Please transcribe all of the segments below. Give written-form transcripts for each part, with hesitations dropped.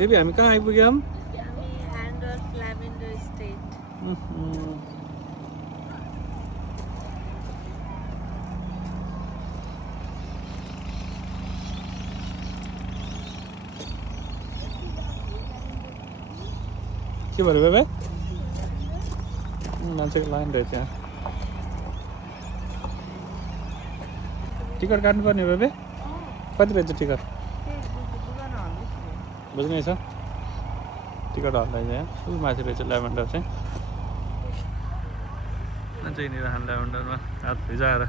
Baby हामी कहाँ आइपुग्यौं? हामी ह्यान्डवर्थ ल्याभेन्डर स्टेट। के भयो बेबे? मान्छेको लाइन रहेछ यहाँ। टिकट काट्नुपर्ने बेबे? कति रहेछ टिकट? बुझ्नै छ टिकट हल्दै यहाँ माथि रहेछ ल्याभेन्डर चाहिँ मान्छे हिँडिरहन्छ ल्याभेन्डरमा हात भिजाएर।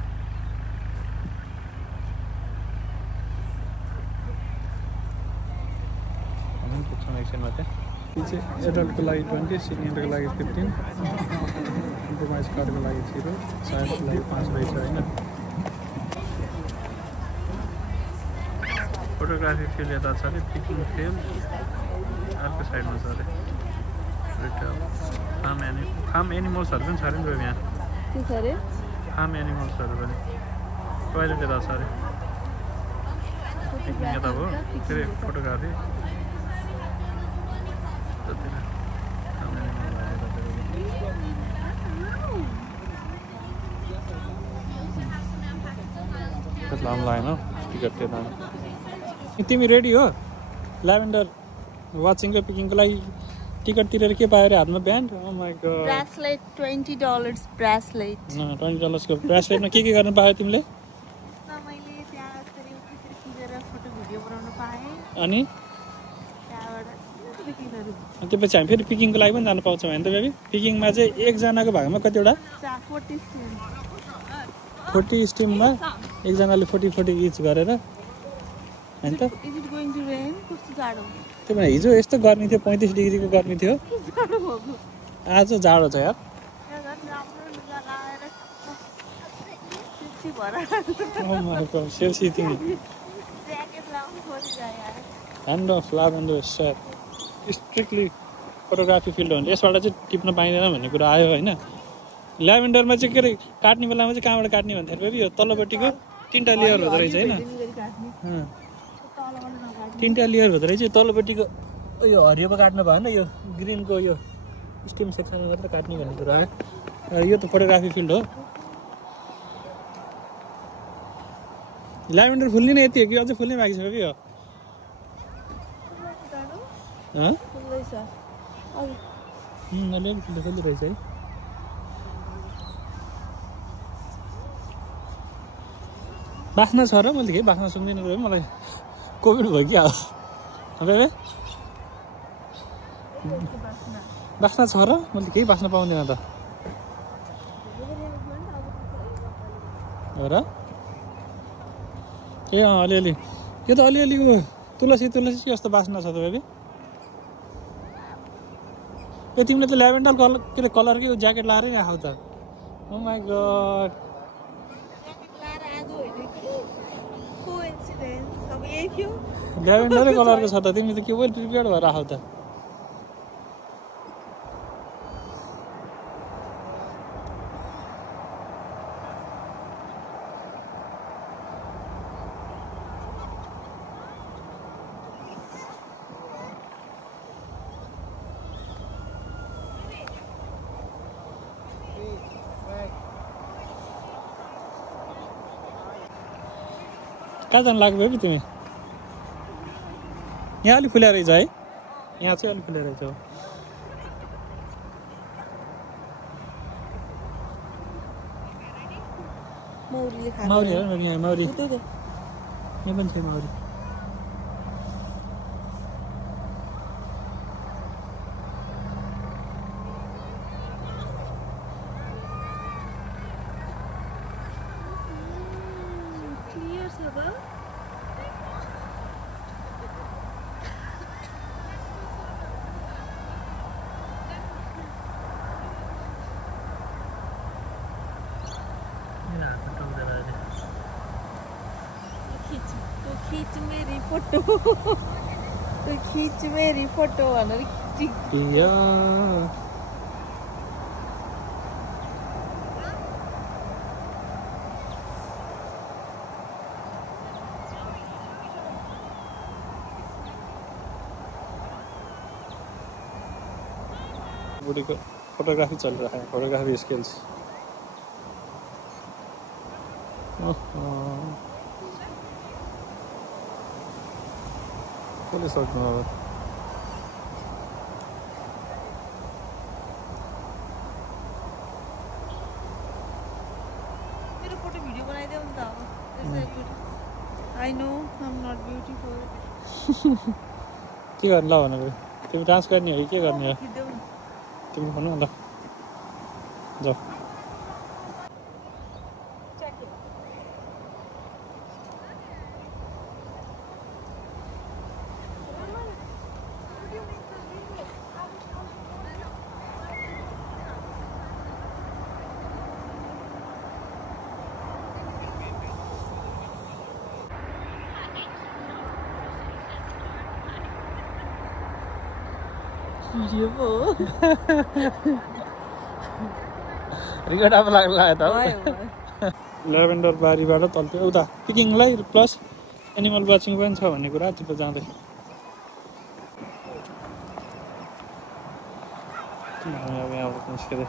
हामी पुग्छौँ एकछिनमा त्यहाँ। यो चाहिँ एडल्टको लागि 20, सिनियरको लागि 15, कम्प्रोमाइज कारको लागि 0, चाइल्डको लागि 5 रहेछ होइन। फोटोग्राफी फिल्ड यता छ अरे, पिकिङ फिल्ड अर्को साइडमा छ अरे। फार्म एनिमल्सहरू पनि छ अरे नि त यहाँ। के छ अरे? फार्म एनिमल्सहरू पनि। टोइलेट यता छ अरे। पिकिङ यता भयो, के अरे फोटोग्राफी लामो लाइन हो टिकट त्यता। तिमी रेडी हो ल्याभेन्डर वाचिङको पिकिङको लागि? टिकट तिरेर के पायो अरे हातमा band? Oh my God, bracelet $20 bracelet. $20 को ब्रेसलेटमा के गर्न पायो तिमीले? मैले त्यहाँ यसरी खिचेर फोटो भिडियो बनाउन पाएँ। अनि त्यहाँबाट पिकिङहरु। त्यसपछि हामी फेरि पिकिङको लागि पनि जानु पाउँछौँ होइन त बेबी? पिकिङमा चाहिँ एकजनाको भागमा कतिवटा? 40 स्टिममा एकजनाले 40 इच गरेर होइन त? त्यो भने हिजो यस्तो गर्मी थियो, 35 डिग्रीको गर्मी थियो। आज जाडो छ यार। सेल्सी तिमी hand of lavender set strictly photography field हो भने यसबाट चाहिँ टिप्न पाइँदैन भन्ने कुरा आयो होइन। ल्याभेन्डरमा चाहिँ के अरे काट्ने बेलामा चाहिँ कहाँबाट काट्ने भन्दाखेरि यो तल्लोपट्टिको 3टा लेयर हुँदो रहेछ होइन। 3टा लेयर हुँदो रहेछ। तल्लोपट्टिको यो हरियोमा काट्नु भएन, यो ग्रिनको यो स्टिम सेक्सनमा मात्र काट्ने भन्ने कुरा आयो। यो त फोटोग्राफी फिल्ड हो। ल्याभेन्डर फुल्ने नै यति हो कि अझै फुल्नै बाँकी छ कि? अलिअलि फुल्दै रहेछ है। बास्ना छ र? मैले केही बास्ना सुन्दिनँ त, मलाई कोभिड भयो कि अब बेबे? बास्ना छ र? मैले केही बास्न पाउँदैन त हो र? ए अलिअलि यो त अलिअलि तुलसी जस्तो बास्ना छ त बेबी। ए तिमीले त ल्याभेन्डर कलर के अरे कलरकै ज्याकेट लाएर नि आऊ त। ओ माई गॉड, ल्याभेन्डरै कलरको छ त। तिमी त के वेल प्रिपेयर्ड भएर आऊ त। कहाँ जानु लाग्यो बेबी तिमी? यहाँ अलिक फुल्या रहेछ है। यहाँ चाहिँ अलिक फुल्या रहेछ। माउरी हेर न यहाँ, माउरी यहाँ पनि छ माउरी। खींच मेरी फोटो भनेर खिच्यो। बुढीको फोटोग्राफी चलिरहेको छ फोटोग्राफी स्किल्स कसले सक्नु अब मेरो फोटो भिडियो बनाइदेऊ नि त अब I know I am not beautiful के गर्नु ल भनेको तिमी डान्स गर्ने हो कि के गर्ने हो खिच्देऊ न तिमी भन्नु न ल जाऊ भिडियो पो रिकर्ड अब लाग्ला त लेभेन्डर बारीबाट तल्थ्यो उता पिकिङलाई प्लस एनिमल वाचिङ पनि छ भन्ने कुरा त्यो जाँदै अब यहाँबाट निस्केर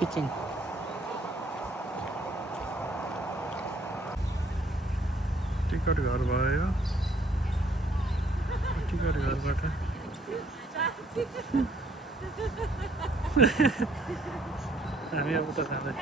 पिकिङ टिकट घर भयो टिकट घरबाट हामी अब त जाँदै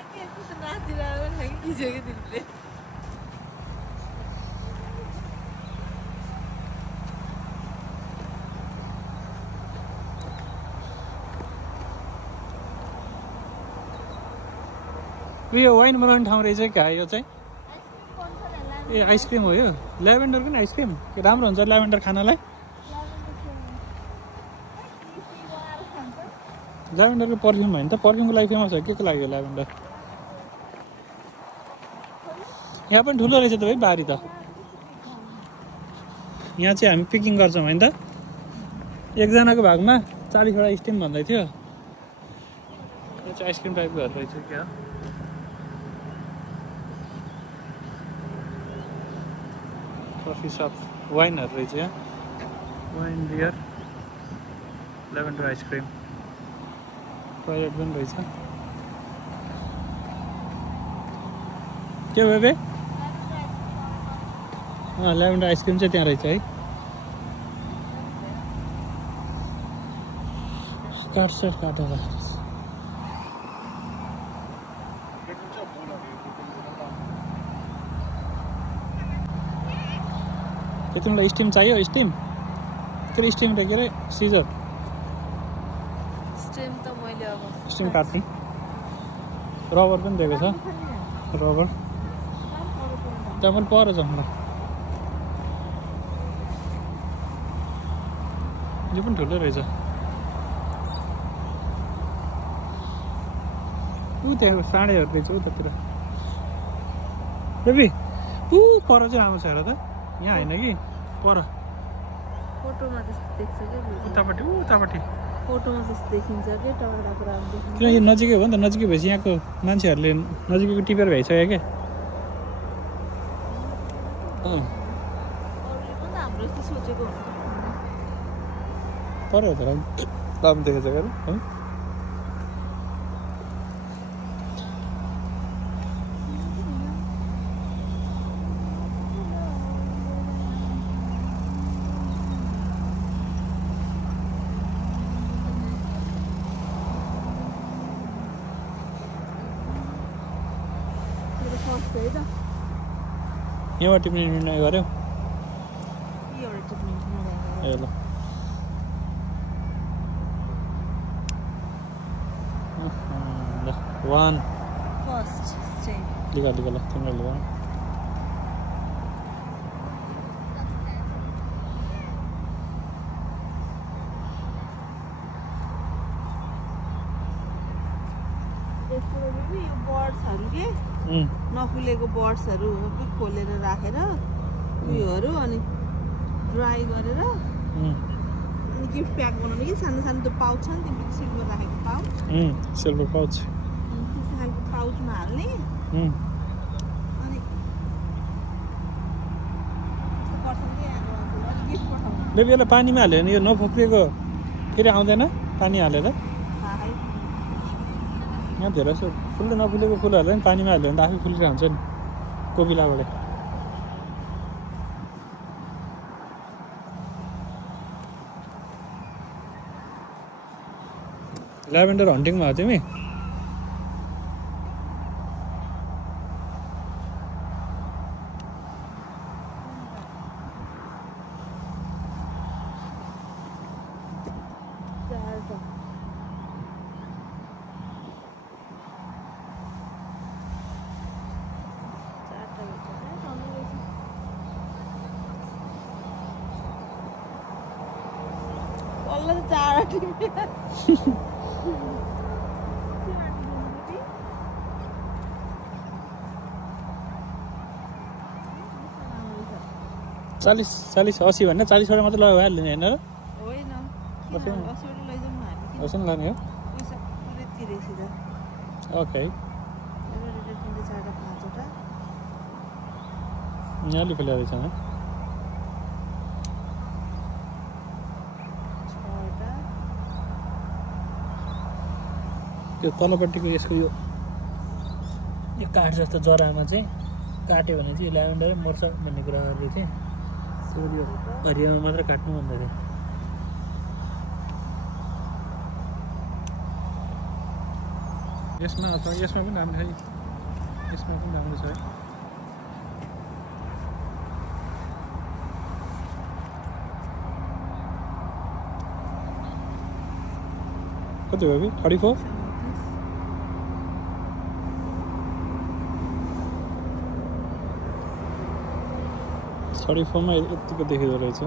यो वाइन बनाउने ठाउँ रहेछ क्या यो चाहिँ ए आइसक्रिम हो यो ल्याभेन्डरको नि आइसक्रिम के राम्रो हुन्छ ल्याभेन्डर खानालाई ल्याभेन्डरको पर्फ्युम होइन त पर्फ्युमको लागि फेमस हो के को लागि हो ल्याभेन्डर यहाँ पनि ठुलो रहेछ त भाइ बारी त यहाँ चाहिँ हामी पिकिङ गर्छौँ होइन त एकजनाको भागमा 40वटा स्टिम भन्दै थियो यो चाहिँ आइसक्रिम टाइपकोहरू रहेछ क्या कफी सप वाइनहरू रहेछ यहाँ wine beer lavender ice cream toilet पनि रहेछ के भयो बे ल्याभेन्डर आइसक्रिम चाहिँ त्यहाँ रहेछ है काटसेट काटेर के तिमीलाई स्टिम चाहियो स्टिम के स्टिम के अरे सिजर स्टिम त मैले अब स्टिम काट्ने रबर पनि दिएको छ रबर त्यहाँ पनि पर जाउँ यो पनि ठुलो रहेछ ऊ त्यहाँ साँडेहरू रहेछ उतातिर बेबी ऊ पर चाहिँ राम्रो छ हेर त यहाँ होइन कि पर फोटोमा त्यस्तो देख्छ क्या उतापट्टि उतापट्टि फोटोमा त्यस्तो देखिन्छ क्या टाढाको राम्रो देखिन्छ किन यो नजिकै हो नि त नजिकै भएपछि यहाँको मान्छेहरूले नजिकैको टिपेर भइसक्यो क्या अरूले पनि हाम्रो जस्तो सोचेको हुन्छ पऱ्यो त राम्रो देखेछ क्या है यहाँबाट टिप्ने निर्णय गऱ्यौ ए ल वान फर्स्ट स्टेप लिगा लिगा ल तिम्रो लिगा यो बर्ड्सहरू के नफुलेको बर्ड्सहरू खोलेर राखेर उयोहरू अनि ड्राई गरेर अनि गिफ्ट प्याक बनाउने कि सानो सानो त्यो पाउच छ नि त्यो सिल्भर राखेको पाउच सिल्भर पाउच त्यस्तो खालको पाउचमा हाल्ने अनि गिफ्ट पठाउने बेबी यसलाई पानीमा हाल्यो भने यो नफुक्रिएको फेरि आउँदैन पानी हालेर थाहै यहाँ धेरै जस्तो फुल्दै नफुलेको फुलहरूलाई पनि पानीमा हाल्यो भने त आफै फुलेर हुन्छ नि कोपिलाबाट ल्याभेन्डर हन्टिङमा हो तिमी चालीस 80 भन्ने 40 मात्रै लगायो भइहाल्यो नि होइन र होस् न लाने हो ओके यहाँ अलिक फुल्या रहेछ त्यो तलपट्टिको यसको यो काठ जस्तो जरामा चाहिँ काट्यो भने चाहिँ ल्याभेन्डरै मर्छ भन्ने कुराहरू चाहिँ हरियामा मात्र काट्नु भन्दा थियो यसमा अथवा यसमा पनि राम्रो छ यसमा पनि राम्रो छ है कति भयो 34 34 मा यतिको देखिँदो रहेछ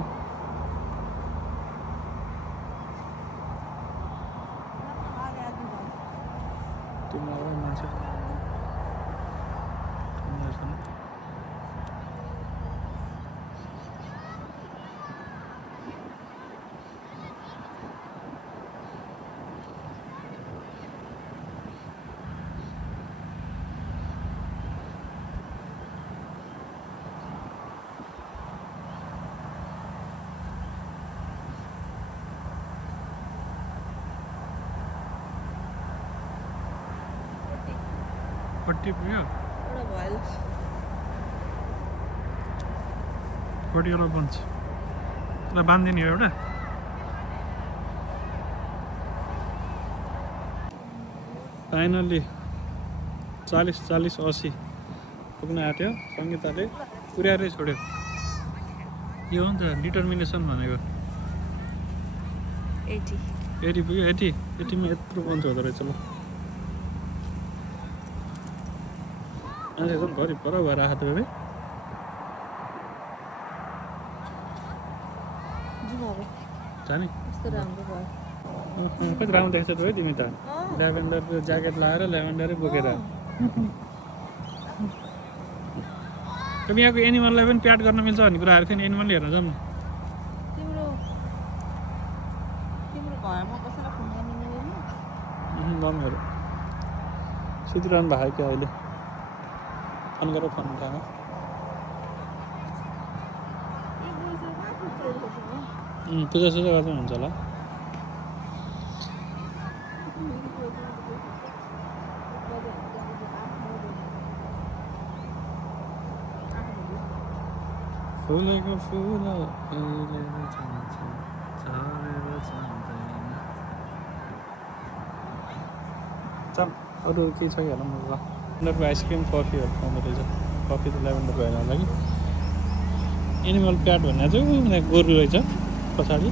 पट्टी पुग्यो 40 वाला बन्छ ल बान्दिने हो एउटा फाइनली 40 80 पुग्न आँट्यो सङ्गीताले पुर्याएरै छोड्यो यो हो नि त डिटर्मिनेसन भनेको 80 पुग्यो 80 मा यत्रो बन्छ हुँदो रहेछ ल आज एकदम भरि पर भएर आएको थियो जाने कति राम्रो देख्छ है तिमी त ल्याभेन्डरको ज्याकेट लगाएर ल्याभेन्डरै बोकेर यहाँको एनिमललाई पनि प्याड गर्न मिल्छ भन्ने कुराहरू फेरि एनिमल हेर्न जाउँ मम्मीहरू सुतिरहनु भएको क्या अहिले फोन गरेर फोन उठाएको पूजा सुजा गर्दा हुन्छ होला फुलेको फुल चल अरू के छ कि होला म ल ल्याभेन्डरको आइसक्रिम कफीहरू पाउँदो रहेछ कफी त ल्याभेन्डरको होइन होला कि एनिमल प्याड भन्ने चाहिँ गोरु रहेछ पछाडि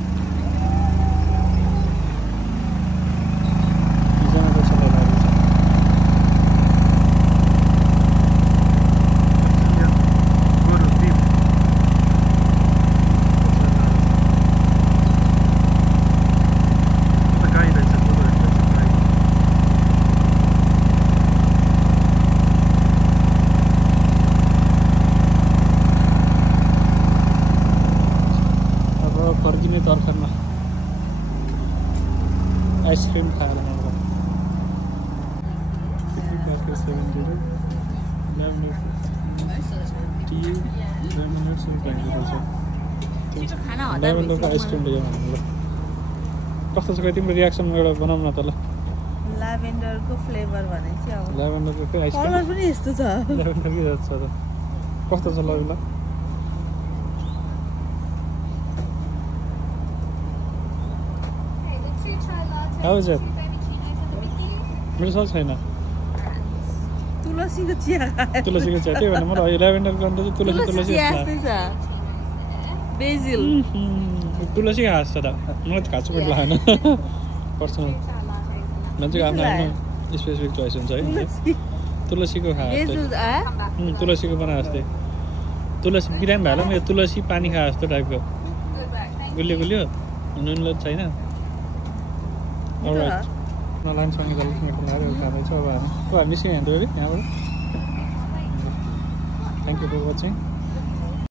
तर्खरमा आइसक्रिम खाएर ल्याभेन्डरको आइसक्रिम लिएर कस्तो छ तिम्रो रियाक्सन एउटा बनाउँ न त ल ल्याभेन्डरको फ्लेभर भनेपछि अब ल्याभेन्डरको के आइसक्रिम कलर पनि यस्तो छ ल्याभेन्डर के जस्तो छ त कस्तो छ ल How is it? मेरो सर छैन तुलसीको चिया तुलसीको चिया त्यही भने मलाई ल्याभेन्डरको अन्त चाहिँ तुलसी बेजिल तुलसी घाँस छ त मलाई त घाँस पनि लागेन पर्सनल मान्छेको आफ्नो आफ्नो स्पेसिफिक चोइस हुन्छ है तुलसीको खाए तुलसीको बनाए जस्तै तुलसी बिरामी भएर पनि यो तुलसी पानी खाए जस्तो टाइपको गुलियो गुलियो नुन छैन लान्छौँ खाँदैछ अब हामी निस्किने हामी यहाँबाट थ्याङ्क यू फर वाचिङ